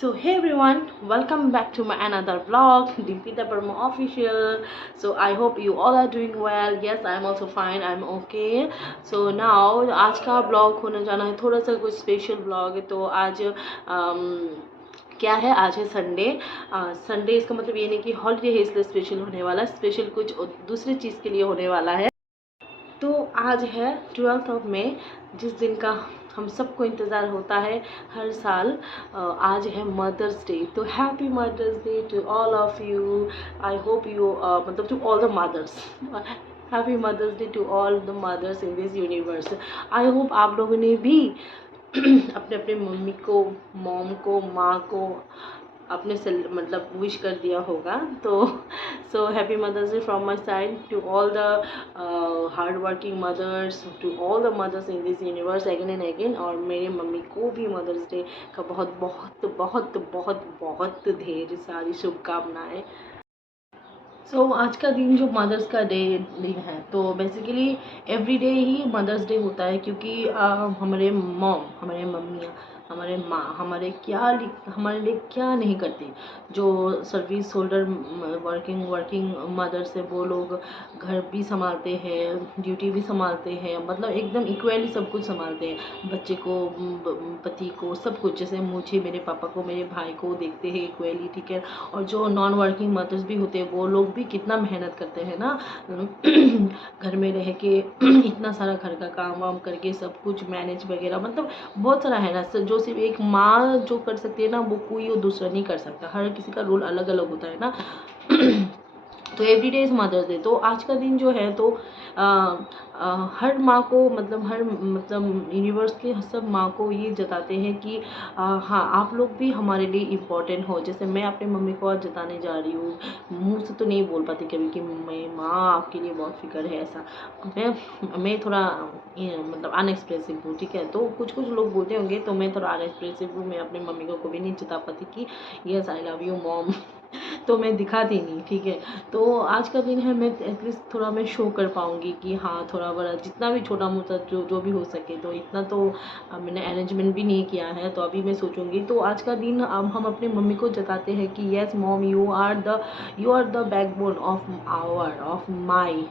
So hey everyone, welcome back to my another vlog, Dimpita Burma official. So I hope you all are doing well. Yes, I'm also fine. I'm okay. So now आज का vlog होने जाना है थोड़ा सा कुछ special vlog है. तो आज क्या है, आज है संडे. संडे इसका मतलब ये नहीं कि हॉलीडे है इसलिए स्पेशल होने वाला है. स्पेशल कुछ दूसरी चीज़ के लिए होने वाला है. तो आज है 12th ऑफ मई, जिस दिन का हम सबको इंतज़ार होता है हर साल. आज है मदर्स डे. तो happy mother's day to all of you. I hope you मतलब to all the mothers. Happy mother's day to all the mothers in this universe. I hope आप लोगों ने भी अपने अपने मम्मी को, मॉम को, माँ को अपने से मतलब विश कर दिया होगा. तो so happy mother's day from my side to all the hard working mothers, to all the mothers in this universe again and again. और मेरे मम्मी को भी मदर्स डे का बहुत बहुत बहुत बहुत बहुत ढेर सारी शुभकामनाएं. सो आज का दिन जो मदर्स का दिन है, तो बेसिकली एवरी डे ही मदर्स डे होता है, क्योंकि हमारे मॉम, हमारे मम्मियाँ, हमारे माँ हमारे लिए क्या नहीं करती. जो सर्विस होल्डर वर्किंग मदर्स है, वो लोग घर भी संभालते हैं, ड्यूटी भी संभालते हैं, मतलब एकदम इक्वली सब कुछ संभालते हैं. बच्चे को, पति को, सब कुछ. जैसे मुझे, मेरे पापा को, मेरे भाई को देखते हैं इक्वली, ठीक है. और जो नॉन वर्किंग मदर्स भी होते हैं, वो लोग भी कितना मेहनत करते हैं ना घर में रह के इतना सारा घर का काम वाम करके सब कुछ मैनेज वगैरह, मतलब बहुत सारा है ना. जो सिर्फ एक माँ जो कर सकती है ना, वो कोई और दूसरा नहीं कर सकता. हर किसी का रोल अलग अलग होता है ना. तो every day is mother's day. तो आज का दिन जो है, तो हर माँ को, मतलब यूनिवर्स के सब माँ को ये जताते हैं कि हाँ, आप लोग भी हमारे लिए इम्पोर्टेंट हो. जैसे मैं अपने मम्मी को आज जताने जा रही हूँ. मुँह से तो नहीं बोल पाती कभी कि मैं माँ आपके लिए बहुत फिक्र है, ऐसा. मैं थोड़ा मतलब अनएक्सप्रेसिव हूँ, ठीक है. तो कुछ लोग बोलते होंगे, तो मैं थोड़ा अनएक्सप्रेसिव हूँ. मैं अपनी मम्मी को कभी नहीं जता पाती कि yes I love you mom. तो मैं दिखाती नहीं, ठीक है. तो आज का दिन है, मैं एटलीस्ट थोड़ा मैं शो कर पाऊँगी कि हाँ, थोड़ा बड़ा जितना भी छोटा मोटा जो भी हो सके. तो इतना तो मैंने अरेंजमेंट भी नहीं किया है, तो अभी मैं सोचूंगी. तो आज का दिन हम अपनी मम्मी को जताते हैं कि yes mom, you are the backbone of my.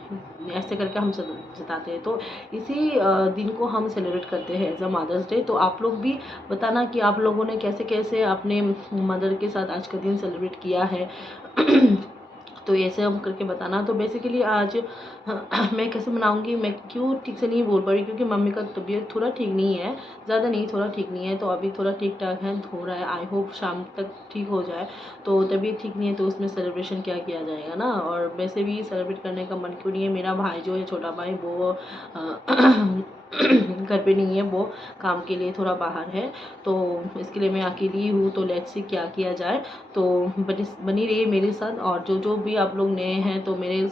ऐसे करके हम जताते हैं. तो इसी दिन को हम सेलिब्रेट करते हैं एज अ मदर्स डे. तो आप लोग भी बताना कि आप लोगों ने कैसे कैसे अपने मदर के साथ आज का दिन सेलिब्रेट किया है. तो ऐसे हम करके बताना. तो बेसिकली आज मैं कैसे मनाऊंगी, मैं क्यों ठीक से नहीं बोल पा रही, क्योंकि मम्मी का तबीयत थोड़ा ठीक नहीं है, ज़्यादा नहीं, थोड़ा ठीक नहीं है. तो अभी थोड़ा ठीक ठाक है, हो रहा है. आई होप शाम तक ठीक हो जाए. तो तबीयत ठीक नहीं है, तो उसमें सेलिब्रेशन क्या किया जाएगा ना. और वैसे भी सेलिब्रेट करने का मन क्यों नहीं है. मेरा भाई जो है, छोटा भाई, वो घर पे नहीं है, वो काम के लिए थोड़ा बाहर है. तो इसके लिए मैं अकेली हूँ. तो लेट्स सी क्या किया जाए. तो बनी रही मेरे साथ. और जो भी आप लोग नए हैं, तो मेरे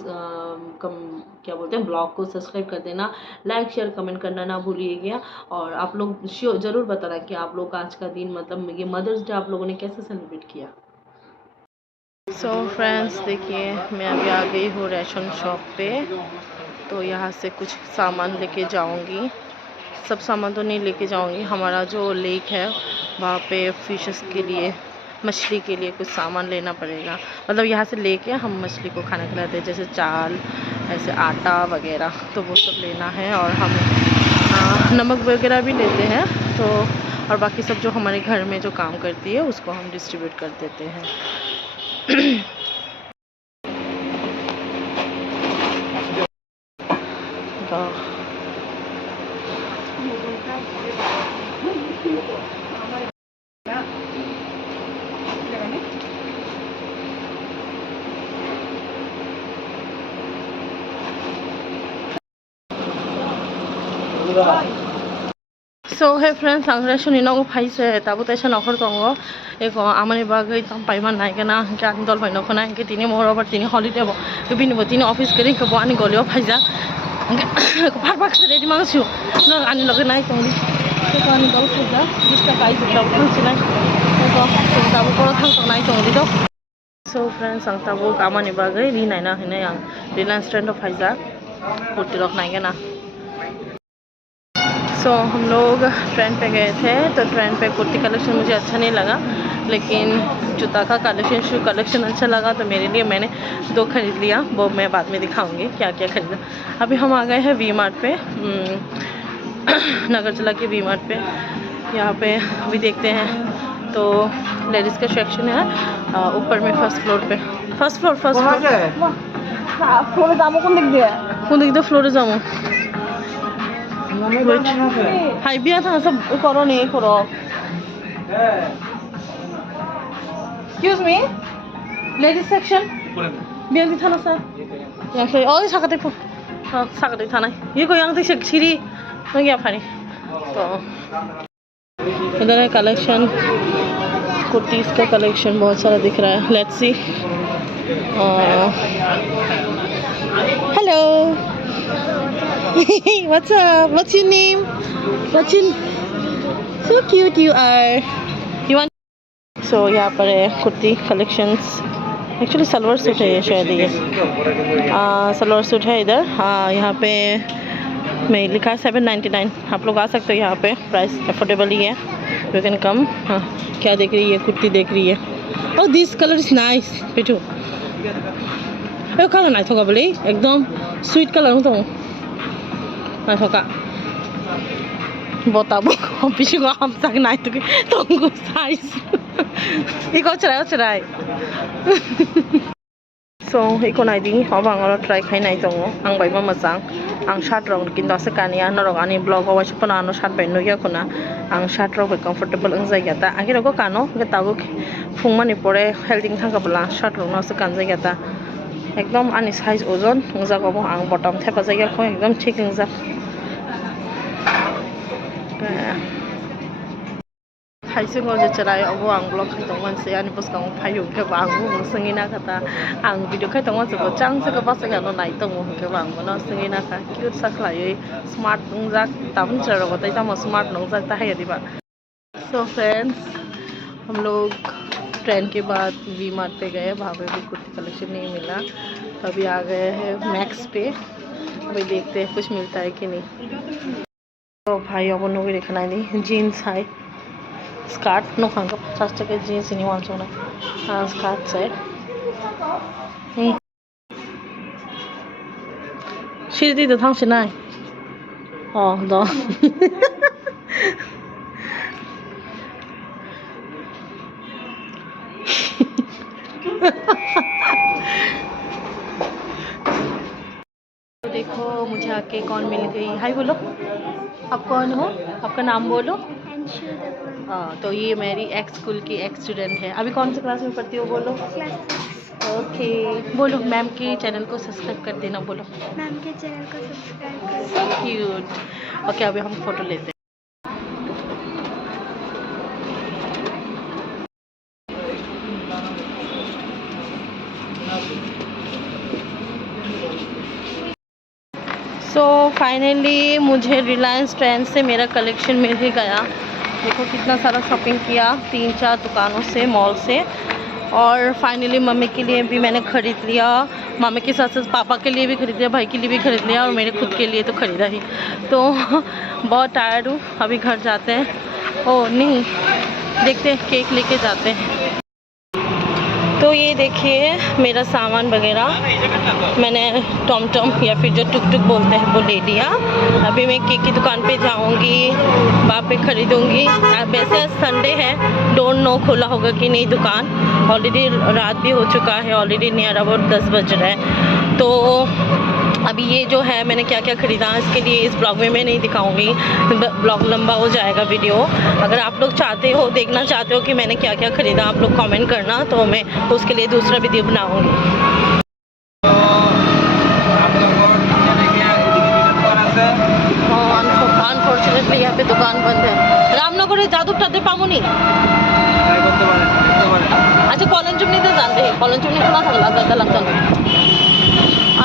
क्या बोलते हैं, ब्लॉग को सब्सक्राइब कर देना, लाइक शेयर कमेंट करना ना भूलिएगा. और आप लोग ज़रूर बताना कि आप लोग आज का दिन, मतलब ये मदर्स डे, आप लोगों ने कैसे सेलिब्रेट किया. सो फ्रेंड्स, देखिए मैं अभी आ गई हूँ रेशन शॉप पे. तो यहाँ से कुछ सामान लेके जाऊँगी. सब सामान तो नहीं लेके जाऊँगी. हमारा जो लेक है, वहाँ पे फिशेस के लिए, मछली के लिए कुछ सामान लेना पड़ेगा. मतलब यहाँ से लेके हम मछली को खाना खिलाते हैं, जैसे चाल, ऐसे आटा वगैरह. तो वो सब लेना है. और हम नमक वगैरह भी लेते हैं. तो और बाकी सब जो हमारे घर में जो काम करती है, उसको हम डिस्ट्रीब्यूट कर देते हैं. So hey friends, ang relasyon nino ko paise tabo tayo nokor tongo eko amani bagay tam paiman nai kana ke ani dol paino khona ke tini mor obar tini holiday bo ke bini bo tini office keri ke bo ani golio phaija ko par pak se ready mangsu no ani loge nai tongi ko ani dol phaija dista pai se dol khang sinai ko tabo ko thang to nai tongi do. So friends, ang tabo amani bagay ri nai na hina yang Reliance Trend of phaija kurti rok nai kana. सो हम लोग train पे गए थे. तो train पे kurti collection मुझे अच्छा नहीं लगा. लेकिन जूता का कलेक्शन, शू कलेक्शन अच्छा लगा तो मेरे लिए मैंने 2 खरीद लिया। वो मैं बाद में दिखाऊंगी क्या क्या खरीदा। अभी हम आ गए हैं वी मार्ट पे, नगरचला के वी मार्ट पे। यहाँ पे अभी देखते हैं तो लेडीज़ का सेक्शन है ऊपर में, फर्स्ट फ्लोर पे। फर्स्ट फ्लोर फ्लोरे जामो कौन दिख दिया फ्लोरे जामो हाई बिया था सब करो नहीं करो। Excuse me, ladies section. बिया दी था ना सर यहाँ से और साकते फो साकते था ना ये कोई यहाँ से शिरी तो क्या फानी। तो इधर है कलेक्शन, कुर्तीज़ का कलेक्शन बहुत सारा दिख रहा है। Let's see. Hello what's up, what's your name, what's your so cute you are, you want so यहाँ पर है kurti collections. Actually salwar suit है ये शायद, ये सलवार सूट है इधर। यहाँ पे मैं लिखा है 799। आप लोग आ सकते हो यहाँ पे, प्राइस अफोर्डेबल ही है, यू कैन कम। हाँ क्या देख रही है, कुर्ती देख रही है। Oh this colour is nice Pitu. ये कलर नाइस होगा बोले, एकदम स्वीट कलर हूँ तो नाइस होगा। बताबो पिछू को हम तक नाइस तो तुमको size 이거 어쩌라이 so 이거 나이디 어방으로 트라이 카이 나이 동어 앙 바이마 마상 앙 샤트로 kinda sa kaniya norok ani blog awa chapana ano shat bai no ya kuna ang shatro be comfortable ang jaiga ta agero ko kano ke tago fungmani pore healthing thanga bla shatro no sa kan jaiga ta ekdom ani size ojon ngja ko ang bottom thepa jaiga ko ekdom thik ngja हाइसे गजे चराय अब आं blog खाइतों मानसे आनि बस गांव five के बांगु संगिना खाता आं वीडियो खाइतों मानसे को चांग से के बस गानो नाइतों के बांगु न संगिना का क्यूट सखलाय स्मार्ट नंजाक तामन चरो बताइ ताम स्मार्ट नंजाक ता है दिबा। सो फ्रेंड्स हम लोग ट्रेन के बाद वी मार्ट पे गए, वहाँ पे भी कुर्ती कलेक्शन नहीं मिला तो अभी आ गए हैं मैक्स पे। अभी देखते हैं कुछ मिलता है कि नहीं। तो भाई अब नोगी देखना है जीन्स है स्कार्ट नो खांगा 50 टका जीन्स नहीं वांचो ना स्कार्ट से 시리디 더 당신 나이 너 देखो मुझे आके कौन मिल गई। हाय बोलो, आप कौन हो, आपका नाम बोलो। तो ये मेरी एक्स स्कूल की एक्स स्टूडेंट है। अभी कौन सी क्लास में पढ़ती हो बोलो। ओके बोलो मैम के चैनल को सब्सक्राइब कर देना बोलो। मैम के चैनल को सब्सक्राइब कर। So cute. ओके अभी हम फोटो लेते हैं। सो फाइनली मुझे रिलायंस ट्रेंड से मेरा कलेक्शन मिल ही गया। देखो कितना सारा शॉपिंग किया 3-4 दुकानों से, मॉल से। और फाइनली मम्मी के लिए भी मैंने ख़रीद लिया, मम्मी के साथ साथ पापा के लिए भी खरीद लिया, भाई के लिए भी खरीद लिया और मेरे खुद के लिए तो ख़रीदा ही। तो बहुत टायर्ड हूँ, अभी घर जाते हैं। ओह नहीं देखते हैं, केक लेके जाते हैं। तो ये देखिए मेरा सामान वगैरह मैंने टॉम या फिर जो टुक टुक बोलते हैं वो ले लिया। अभी मैं केक की दुकान पे जाऊंगी, वहाँ पे ख़रीदूँगी। वैसे संडे है, डोंट नो खुला होगा कि नहीं दुकान। ऑलरेडी रात भी हो चुका है, ऑलरेडी नियर अबाउट 10 बज रहा है। तो अभी ये जो है मैंने क्या क्या ख़रीदा इसके लिए इस ब्लॉग में मैं नहीं दिखाऊंगी, ब्लॉग लंबा हो जाएगा वीडियो। अगर आप लोग चाहते हो, देखना चाहते हो कि मैंने क्या क्या ख़रीदा, आप लोग कमेंट करना, तो मैं उसके लिए दूसरा वीडियो बनाऊंगी। अनफॉर्चुनेटली यहाँ पे दुकान बंद है। रामनगर जादूटाते पामोनी अच्छा कॉलेज चुमनी तो जानते हैं, कॉलेज चुमनी खुला था लगता है।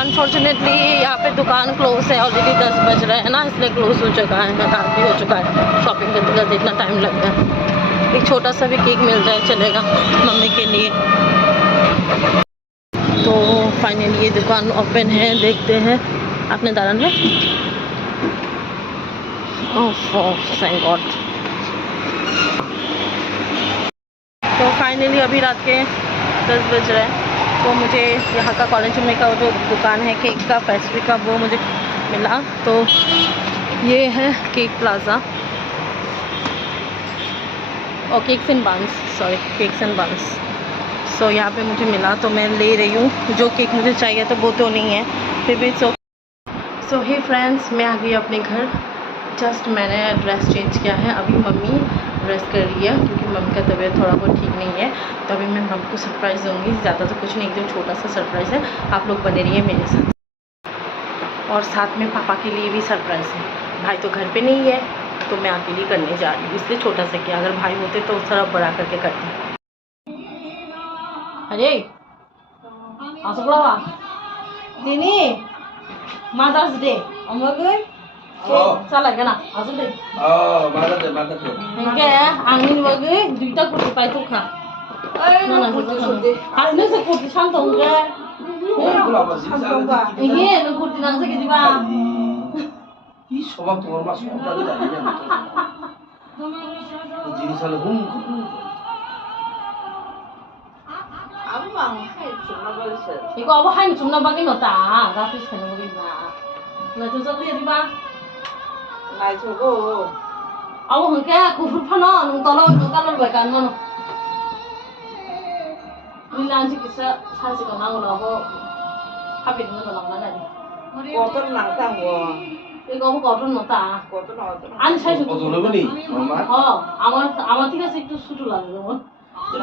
अनफॉर्चुनेटली यहाँ पे दुकान क्लोज है, ऑलरेडी 10 बज रहे हैं ना, इसलिए क्लोज हो चुका है, रात भी हो चुका है। शॉपिंग करते करते इतना टाइम लगता है। एक छोटा सा भी केक मिल जाए चलेगा मम्मी के लिए। तो फाइनली ये दुकान ओपन है, देखते हैं। आपने दारन में ओह थैंक गॉड। तो फाइनली अभी रात के 10 बज रहे हैं, तो मुझे यहाँ का कॉलेज में का जो दुकान है केक का पेस्ट्री का वो मुझे मिला। तो ये है केक प्लाज़ा और cakes and buns, sorry cakes and buns. So यहाँ पे मुझे मिला तो मैं ले रही हूँ जो केक मुझे चाहिए, तो वो तो नहीं है फिर भी। सो हे फ्रेंड्स, मैं आ गई अपने घर। जस्ट मैंने ड्रेस चेंज किया है, अभी मम्मी ड्रेस कर रही है क्योंकि मम्मी का तबीयत थोड़ा बहुत ठीक नहीं है। तो अभी मैं मम्मी को सरप्राइज़ दूँगी, ज़्यादा तो कुछ नहीं, एकदम छोटा सा सरप्राइज़ है। आप लोग बने रहिए मेरे साथ। और साथ में पापा के लिए भी सरप्राइज़ है। भाई तो घर पे नहीं है तो मैं अकेली करने जा रही हूँ, इसलिए छोटा सा किया। अगर भाई होते तो थोड़ा बड़ा करके करते। अरे दिनी मदर्स डे चला गया ना आज दे आंगन बगे दुईटा कुर्ती पाई तो खा आज से कुर्ती शांत होंगे ये नो कुर्ती नाम से दिबा 이 소박 동안 막 소박하게 다니냐 지리살을 훔 이거 아버 하임 존나 박이 넣다 가피스 하는 거기나 나 저서 그래 디바 나 저거 아버 그게 구풀 파나 눈 떠나 눈 깔로 왜 간노 눈 안지 기사 사지가 나고 나고 합이 있는 거 나가네 거든 낭땅고 이거 아버 거든 넣다 거든 어떤 아니 사실 어쩌려니 엄마 আমার ঠিক আছে একটু ছোট লাগে যেমন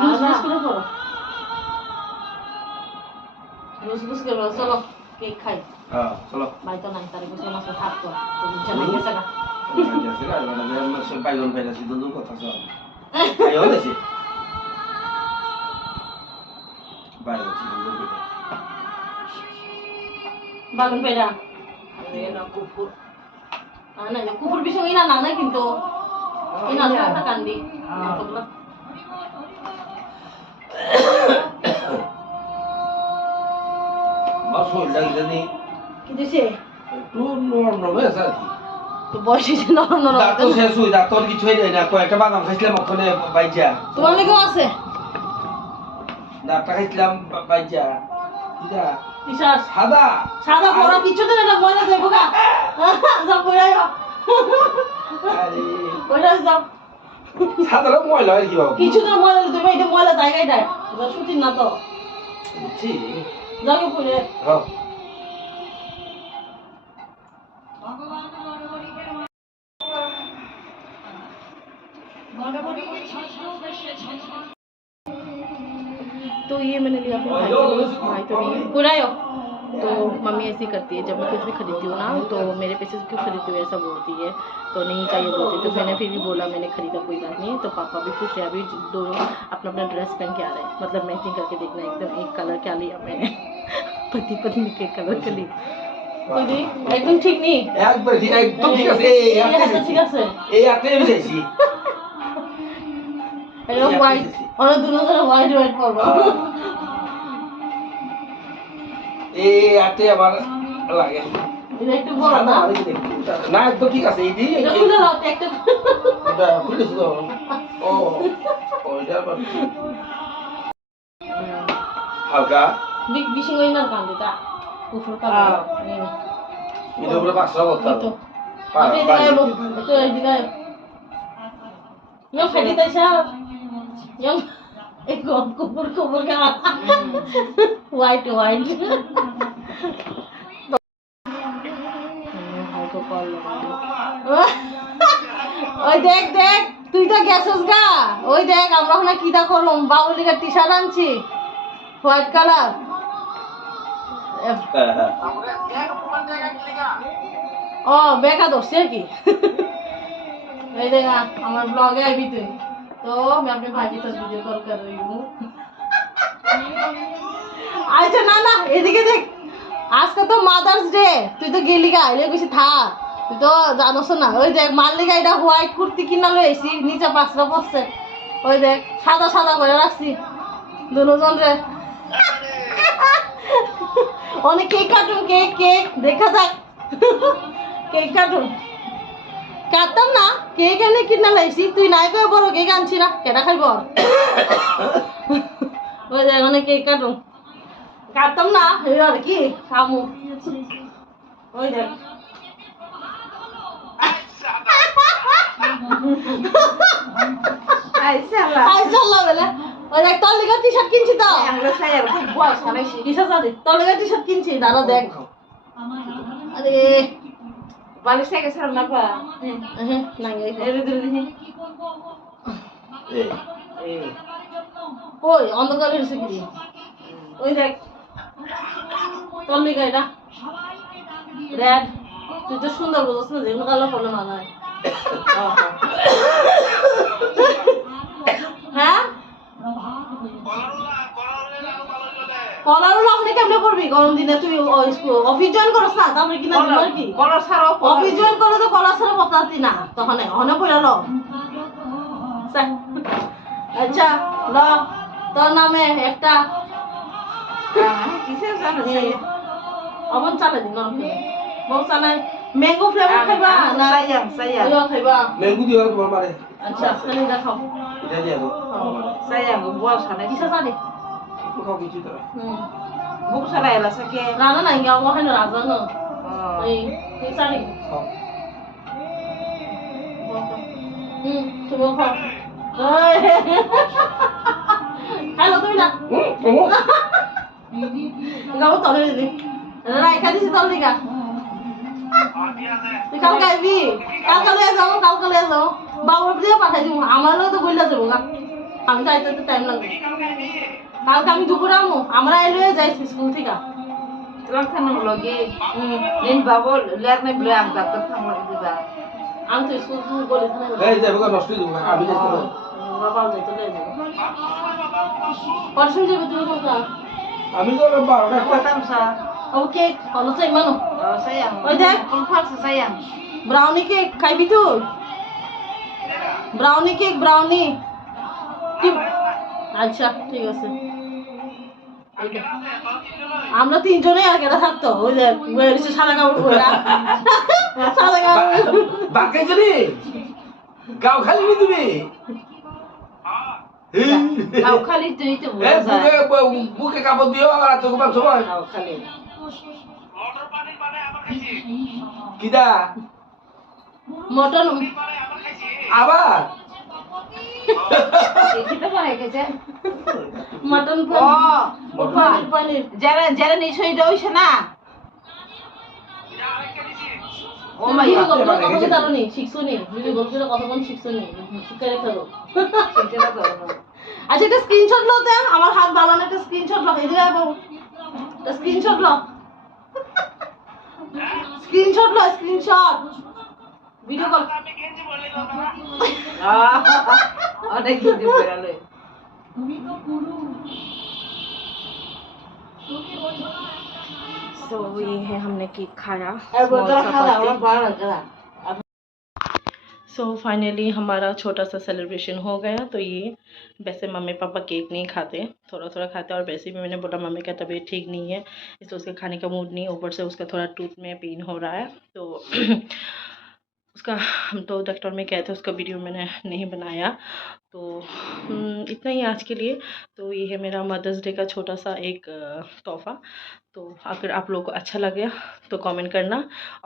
লুজ লুজ করে করো লুজ লুজ করে চলো কেক খাই চলো ভাই তো নাই তার বসে মাছ থাকতো তো জানা গেছে না বাইগন খাইছি দুধ কথা সব আইও দেছি বাইগন বাগুন পেড়া 얘는 কুকুর না কুকুর বিষয় ইনা না কিন্তু ইনা একটা কান্দি শরীরটা জানি কি দিছে একটু নরম হয়েছে আর কি। তো বয়সে নরম নরম দাঁত তো শেষ হই, দাঁত তো আর কিছুই নাই না, কয়েকটা বাদাম খাইছিলাম ওখানে বাইজা। তোমার লেগেও আছে দাঁতটা খাইছিলাম বাইজা এটা টিশার্ট সাদা সাদা বড় কিছু তো না ময়লা দেবো গা সব বইরাইও আরে বইরা সব সাদাটা ময়লা আর কি বাবু কিছু তো ময়লা তুমি এটা ময়লা জায়গায় দেয় এটা সুতি না তো বুঝছি জায়গা পড়ে হ্যাঁ तो ये मैंने लिया अपने भाई के लिए, भाई तो नहीं बुरायो। तो मम्मी ऐसी करती है, जब मैं कुछ भी खरीदती हूँ ना तो मेरे पैसे से क्यों खरीदती हूँ ऐसा बोलती है, तो नहीं चाहिए बोलती। तो मैंने फिर भी बोला मैंने खरीदा कोई बात नहीं। तो पापा भी खुश है, अभी दोनों अपना अपना ड्रेस पहन के आ रहे हैं, मतलब मैचिंग करके देखना एकदम एक कलर क्या लिया मैंने पति पत्नी के कलर के लिए एकदम ठीक नहीं একদম ঠিক একদম ঠিক আছে ঠিক আছে এই একটা আমি চাইছি এটা হোয়াইট ওরা দুটো ধরে হোয়াইট হোয়াইট করবো এই একটা আমার লাগে এটা একটু বড় না না একদম ঠিক আছে এইটি এটা খুলে দাও একটা এটা খুলে দাও ও ওইটা আবার হালকা বিশিং ওই না কান দিতা কুফুর কালা এটা পুরো পাঁচটা বলতে তো আপনি দিগাইবো তো দিগাই yung খাইতে siya yung একদম কুফুর কুফুর কা হোয়াইট হোয়াইট ওই দেখ দেখ তুই তো গেছস গা ওই দেখ আমরা ওখানে কিটা করলাম বাউলিকা টি শার্ট আনছি হোয়াইট কালার ও বেকা ধরছি আর কি এই দেখ আমার ব্লগে আইবি তুই तो मैं अपने भाई के साथ वीडियो कॉल कर रही हूँ अच्छा ना ना এদিকে দেখ আজকে তো মাদার্স ডে তুই তো গেলি গা এলে কিছু থাক তুই তো জানোস না ওই দেখ মাল্লিকা এটা হোয়াইট কুর্তি কিনা লই আইছি নিচে পাঁচটা পড়ছে ওই দেখ সাদা সাদা করে রাখছি দুজন রে অনেক কেক কাটুন কেক কেক দেখা যাক কেক কাটুন কাটতাম না কেক এনে কিনা লাইছি তুই নাই কই বড় কেক আনছি না কেটা খাইব ওই যে মানে কেক কাটুম কাটতাম না এই আর কি খামু ওই দেখ আইসাল্লাহ বলে ওই দেখ তোর লেগে টি শার্ট কিনছি তো কিসের সাথে তোর লেগে টি শার্ট কিনছি দাঁড়া দেখ আরে বালিশ থেকে সার না পা নাই এই ওই অন্ধকার হয়েছে কি ওই দেখ তোর লেগে এটা রেড তুই তো সুন্দর বুঝছ না যেগুলো কালো পড়লে মানায় হ্যাঁ কলারও আপনি কেমনে করবি গরম দিনে তুই অফিস জয়েন করছ না তারপরে কিনা দিল কি কলার ছাড়াও অফিস জয়েন করলে তো কলার ছাড়া পতাতি না তখন অনে পড়ালো আচ্ছা ল তোর নামে একটা কিসের জানো অবন চালে দিন বউ চালাই ম্যাঙ্গো ফ্লেভার খাইবা না ওইও খাইবা ম্যাঙ্গো দিও তোমার পারে আচ্ছা তাহলে দেখাও এটা দিয়ে দাও sayang buat sana কিসা জানি একটু খাও কিছু তো buku sana ya lah sakit Rana নাই গা ওখানে না রাজা না এই কিসা নি খাও তুমি খাও হ্যালো তুমি না কমো গাও তলে দিদি রাইখা দিছি তল দিকা তুই কাল গাইবি কালকে লয়ে যাও বাবুর দিয়ে পাঠাই দিব আমারও তো বইলা যাবো গা আমি তো আইতে তো টাইম লাগবে কালকে আমি দুপুরে আমো আমরা এলে যাই স্কুল থেকে terang kan lagi ini bawa lihat nih beli angkat terang lagi juga আমি তো স্কুল থেকে বলে থানা এই যাবো গা নষ্ট হয়ে যাবো আমি যাইতে পারবো বাবা যাইতে লয়ে যাবো পরশুন যাবে তুমি কোথা আমি তো 12টা buatan sa ওকে হলো চাই মানো sayang Oi, Dek. keluar sayang brownie cake খাইবি তুই ব্রাউনি কেক ব্রাউনি আচ্ছা ঠিক আছে আমরা তিনজনে আর কেটা থাকতো ওই যে সাদা কাপড় পরে সাদা কাপড় বাকাই চলি গাও খালি নি তুমি kau kali itu এ bukan saya বুকে কাপড় দিও আর তো কোন সময় kau kali কিদা মটন আবার kita mana kerja mutton oh paneer paneer jalan ni soi doi sana oh my video god call কথা জানো নি শিখছো নি ভিডিও কল কতক্ষণ শিখছো নি শিখে রেখে দাও আচ্ছা একটা স্ক্রিনশট লো দেন আমার হাত বানানো একটা স্ক্রিনশট লো এই দেবো একটা স্ক্রিনশট লো screenshot video call ada gitu berlalu तो ये है हमने केक खाया सो फाइनली हमारा छोटा सा सेलिब्रेशन हो गया। तो ये वैसे मम्मी पापा केक नहीं खाते, थोड़ा थोड़ा खाते, और वैसे भी मैंने बोला मम्मी का तबीयत ठीक नहीं है इसलिए उसके खाने का मूड नहीं, ऊपर से उसका थोड़ा टूथ में पेन हो रहा है। तो उसका हम तो डॉक्टर में गए थे, उसका वीडियो मैंने नहीं बनाया। तो इतना ही आज के लिए। तो ये है मेरा मदर्स डे का छोटा सा एक तोहफ़ा। तो अगर आप लोगों को अच्छा लगे तो कमेंट करना,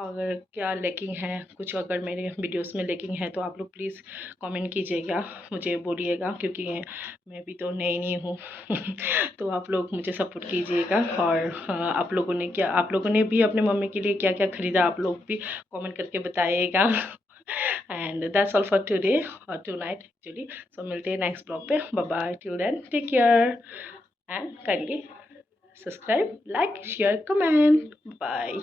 अगर क्या लैकिंग है कुछ, अगर मेरे वीडियोस में लैकिंग है तो आप लोग प्लीज़ कमेंट कीजिएगा, मुझे बोलिएगा, क्योंकि मैं भी तो नई हूँ तो आप लोग मुझे सपोर्ट कीजिएगा। और आप लोगों ने भी अपने मम्मी के लिए क्या क्या ख़रीदा आप लोग भी कमेंट करके बताइएगा। And that's all for today और टुनाइट एक्चुअली। सो मिलते हैं नेक्स्ट ब्लॉग पे। Bye bye, till then take care and kindly subscribe, like, share, comment. Bye.